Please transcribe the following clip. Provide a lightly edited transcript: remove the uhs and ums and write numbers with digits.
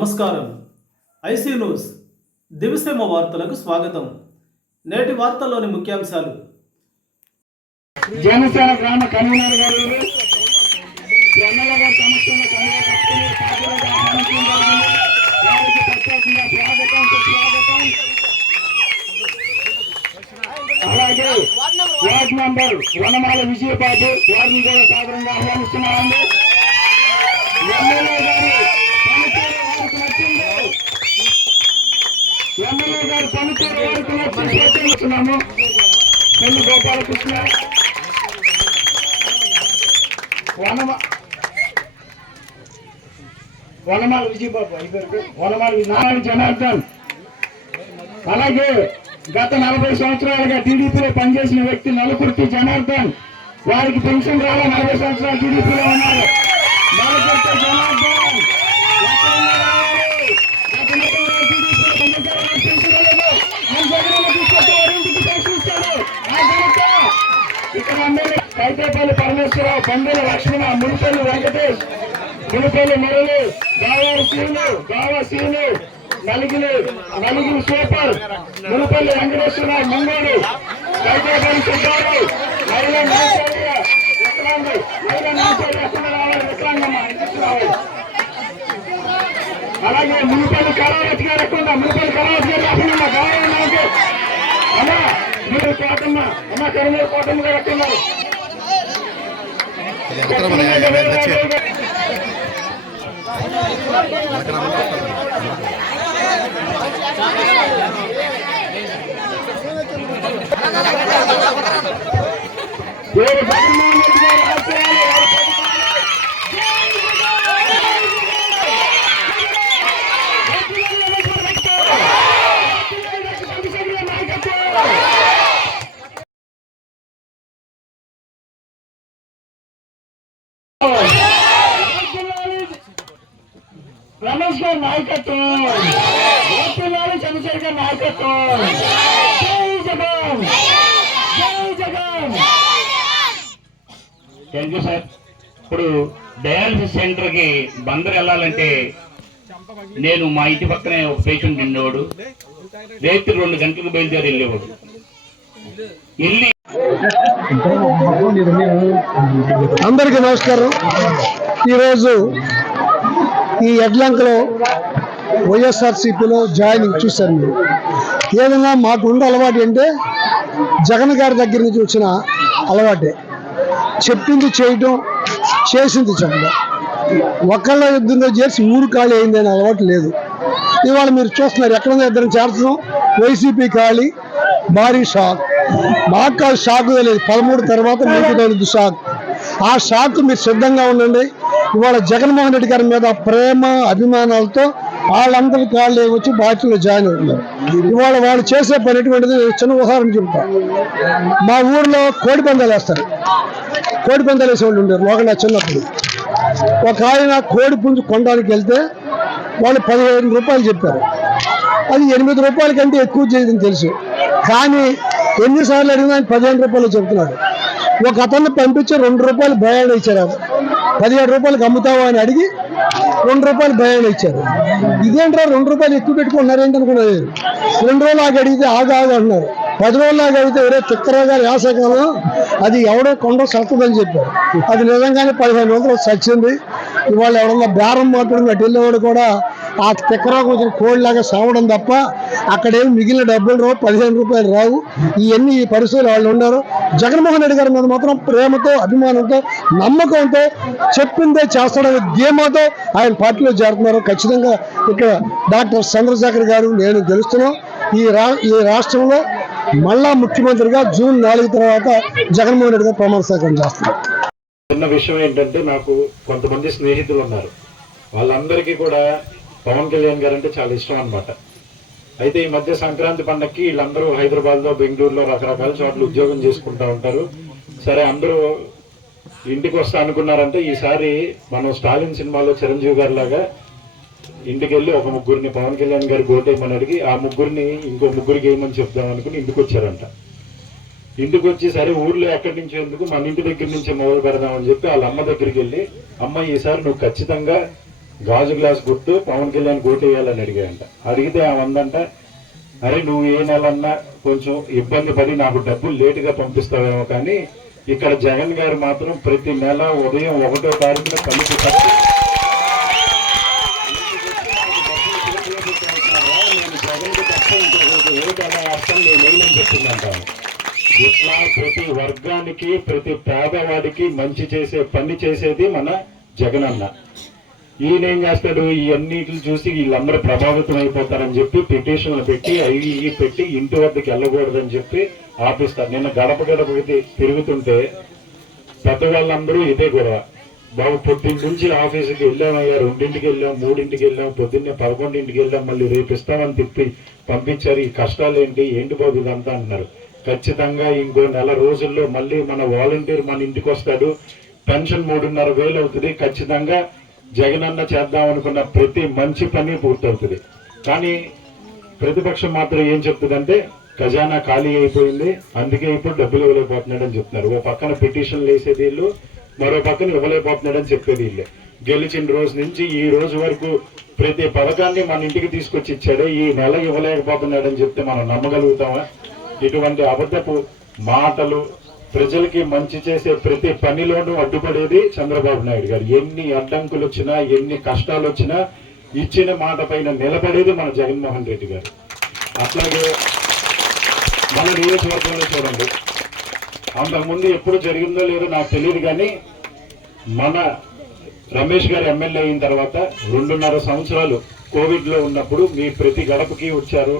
నమస్కారం. IC news దివిసేమ వార్తలకు స్వాగతం. నేటి వార్తల్లోని ముఖ్యాంశాలు. జనసేన గ్రామ కన్వీనర్ గారు ఎమ్మెల్యే గారి సమక్షంలో కన్వీనర్ వారికి ప్రత్యేకంగా స్వాగతం. అలాగే వార్డ్ మెంబర్ వనమాల విజయబాబు వారిని కూడా సాధారణంగా ఆహ్వానిస్తున్నామండి. ఎమ్మెల్యే గారి పనితీరు వారికి ప్రోత్సహిస్తున్నాము. పెళ్లి గోపాలకృష్ణ వనమాల విజయబాబు వనమాల నారాయణ జనార్దన్, అలాగే గత 40 సంవత్సరాలుగా టీడీపీలో పనిచేసిన వ్యక్తి నలుకుర్తి జనార్దన్, వారికి పెన్షన్ రాలా 40 సంవత్సరాలు టీడీపీలో ఉన్నారు. నలుకుర్తి జనార్దన్ ఇక్కడ కైతేపల్లి పరమేశ్వరరావు, బంధుల లక్ష్మణ, మునిపల్లి వెంకటేష్, మునిపల్లి మురళి, గావ సీను, నలుగురు సూపర్, మునిపల్లి వెంకటేశ్వరరావు, ముంగోడు, కైతేపల్లి సుబ్బారావు, అలాగే మునిపల్లి కళావతి గారు ఎక్కడ మునిపల్లి కళావతి గారు అభినమ్మ గాయకు అమ్మా మీరు కోటమ్మ అమ్మ కరుమూరు కోటమ్మ గారు ఎక్కడున్నారు? జగన్మోహన్ రెడ్డి గారు ఆశయాలు రమేష్ గారి నాయకత్వం, చంద్రశేఖర్ గారి నాయకత్వం. Thank you sir. ఇప్పుడు డయాలసిస్ సెంటర్ కి బందర్ వెళ్ళాలంటే నేను మా ఇంటి పక్కనే ఒక పేషెంట్ ఉండేవాడు. రేత్రి 2 గంటలకు బయలుదేరి వెళ్ళేవాడు. అందరికీ నమస్కారం. ఈరోజు ఈ ఎడ్లంకలో వైఎస్ఆర్సీపీలో జాయినింగ్ చూశాను. మీరు ఏదైనా మాకు ఉండే అలవాటు అంటే జగన్ గారి దగ్గర నుంచి వచ్చిన అలవాటే. చెప్పింది చేయటం, చేసింది చెప్పడం. ఒక్కళ్ళ యుద్ధంగా చేసి ఊరు ఖాళీ అయిందనే అలవాటు లేదు. ఇవాళ మీరు చూస్తున్నారు, ఎక్కడన్నా ఇద్దరు చేరుతున్నాం. వైసీపీ ఖాళీ, భారీ షాక్. మాకు కాదు షాక్ తెలియదు, 13 తర్వాత మీకు తెలియదు షాక్. ఆ షాక్ మీరు సిద్ధంగా ఉండండి. ఇవాళ జగన్మోహన్ రెడ్డి గారి మీద ప్రేమ అభిమానాలతో వాళ్ళందరి కాళ్ళు వచ్చి పార్టీలో జాయిన్ అవుతున్నారు. ఇవాళ వాళ్ళు చేసే పని ఎటువంటిది చిన్న ఉదాహరణ చెప్తా. మా ఊర్లో కోడి పందాలు వేస్తారు. కోడి పందాలు వేసే వాళ్ళు ఉండేవారు లోకల్. చిన్నప్పుడు ఒక ఆయన కోడి పుంజు కొనడానికి వెళ్తే వాళ్ళు 15 రూపాయలు చెప్పారు. అది 8 రూపాయల కంటే ఎక్కువ చేయదని తెలుసు, కానీ ఎన్నిసార్లు అడిగినా 15 రూపాయలు చెప్తున్నాడు. ఒక అతన్ని పంపించి 2 రూపాయలు భయాన్ని ఇచ్చారు. 17 రూపాయలకు అమ్ముతావా అని అడిగి 2 రూపాయలు భయాన్ని ఇచ్చారు. ఇదేంట్రా 2 రూపాయలు ఎక్కువ పెట్టుకున్నారు ఏంటనుకున్నది. 2 రోజులు ఆగి అడిగితే ఆగా అంటున్నారు. 10 రోజులు ఆగి అడిగితే ఎవరే తిక్కరాగారు యాసకాలం అది ఎవడో కొండ సత్తదని చెప్పారు. అది నిజంగానే 15 రోజులు చచ్చింది. ఇవాళ ఎవరన్నా బేరం మాట్లాడిన అటు వెళ్ళేవాడు కూడా ఆ తిక్కరాకు వచ్చిన కోడిలాగా సావడం తప్ప అక్కడేమి మిగిలిన డబ్బులు రావు, 15 రూపాయలు రావు. ఇవన్నీ ఈ పరిస్థితులు వాళ్ళు ఉన్నారు. జగన్మోహన్ రెడ్డి గారి మీద మాత్రం ప్రేమతో, అభిమానంతో, నమ్మకంతో, చెప్పిందే చేస్తాడనే ధీమాతో ఆయన పార్టీలో చేరుతున్నారు. ఖచ్చితంగా ఇక్కడ డాక్టర్ చంద్రశేఖర్ గారు నేను గెలుస్తున్నాం. ఈ రాష్ట్రంలో మళ్ళా ముఖ్యమంత్రిగా జూన్ 4 తర్వాత జగన్మోహన్ రెడ్డి గారు ప్రమాణ స్వీకారం చేస్తున్నారు. చిన్న విషయం ఏంటంటే, నాకు కొంతమంది స్నేహితులు ఉన్నారు. వాళ్ళందరికీ కూడా పవన్ కళ్యాణ్ గారు అంటే చాలా ఇష్టం అనమాట. అయితే ఈ మధ్య సంక్రాంతి పండగకి వీళ్ళందరూ హైదరాబాద్లో, బెంగళూరులో రకరకాల చోట్ల ఉద్యోగం చేసుకుంటూ ఉంటారు. సరే అందరూ ఇంటికి వస్తా అనుకున్నారంటే ఈసారి మనం స్టాలిన్ సినిమాలో చిరంజీవి గారి లాగా ఇంటికి వెళ్ళి ఒక ముగ్గురిని పవన్ కళ్యాణ్ గారి ఓటేయమని అడిగి ఆ ముగ్గురిని ఇంకో ముగ్గురికి వేయమని చెప్దాం అనుకుని ఇంటికి వచ్చారంట. ఇంటికి వచ్చి సరే ఊర్లో ఎక్కడి నుంచి ఎందుకు మన ఇంటి దగ్గర నుంచి మొదలు పెడదామని చెప్పి వాళ్ళ అమ్మ దగ్గరికి వెళ్ళి, అమ్మ ఈసారి నువ్వు ఖచ్చితంగా గాజు గ్లాస్ గుర్తు పవన్ కళ్యాణ్ ఓటు వేయాలని అడిగాయంట. అడిగితే ఆ వందంట, అరే నువ్వు ఏ నెలన్నా కొంచెం ఇబ్బంది పడి నాకు డబ్బులు లేటుగా పంపిస్తావేమో, కానీ ఇక్కడ జగన్ గారు మాత్రం ప్రతి నెల ఉదయం 1వ తారీఖున కలిసి చెప్తుందంటాను. ఇట్లా ప్రతి వర్గానికి ప్రతి పేదవాడికి మంచి చేసే పని చేసేది మన జగన్ అన్న. ఈయన ఏం చేస్తాడు, ఇవన్నిటిని చూసి వీళ్ళందరూ ప్రభావితం అయిపోతారని చెప్పి పిటిషన్లు పెట్టి అవి పెట్టి ఇంటి వద్దకు వెళ్ళకూడదని చెప్పి ఆపిస్తారు. నిన్న గడప గడపకి తిరుగుతుంటే పెద్దవాళ్ళందరూ ఇదే గొడవ. బాబు పొద్దున్న నుంచి ఆఫీసుకి వెళ్ళామయ్యా, 2ంటికి వెళ్ళాం, 3ంటికి వెళ్ళాం, పొద్దున్నే 11ంటికి వెళ్ళాం, మళ్ళీ రేపు ఇస్తామని తిప్పి పంపించారు. ఈ కష్టాలు ఏంటి బాబు ఇదంతా అన్నారు. ఖచ్చితంగా ఇంకో నెల రోజుల్లో మళ్ళీ మన వాలంటీర్ మన ఇంటికి వస్తాడు, పెన్షన్ 3,500 అవుతుంది. ఖచ్చితంగా జగన్ అన్న చేద్దాం అనుకున్న ప్రతి మంచి పని పూర్తవుతుంది. కానీ ప్రతిపక్షం మాత్రం ఏం చెప్తుందంటే ఖజానా ఖాళీ అయిపోయింది, అందుకే ఇప్పుడు డబ్బులు ఇవ్వలేకపోతున్నాడని చెప్తున్నారు. ఓ పక్కన పిటిషన్లు వేసేది వీళ్ళు, మరో పక్కన ఇవ్వలేకపోతున్నాడని చెప్పేది వీళ్ళే. గెలిచిన రోజు నుంచి ఈ రోజు వరకు ప్రతి పథకాన్ని మన ఇంటికి తీసుకొచ్చి ఇచ్చాడే, ఈ నెల ఇవ్వలేకపోతున్నాడని చెప్తే మనం నమ్మగలుగుతామా? ఇటువంటి అబద్ధపు మాటలు, ప్రజలకి మంచి చేసే ప్రతి పనిలోనూ అడ్డుపడేది చంద్రబాబు నాయుడు గారు. ఎన్ని అడ్డంకులు వచ్చినా, ఎన్ని కష్టాలు వచ్చినా ఇచ్చిన మాట పైన నిలబడేది మన జగన్మోహన్ రెడ్డి గారు. అట్లాగే మన నియోజకవర్గంలో చూడండి, అంతకుముందు ఎప్పుడు జరిగిందో లేదో నాకు తెలియదు, కానీ మన రమేష్ గారు ఎమ్మెల్యే అయిన తర్వాత 2.5 సంవత్సరాలు కోవిడ్ లో ఉన్నప్పుడు మీ ప్రతి గడపకి వచ్చారు,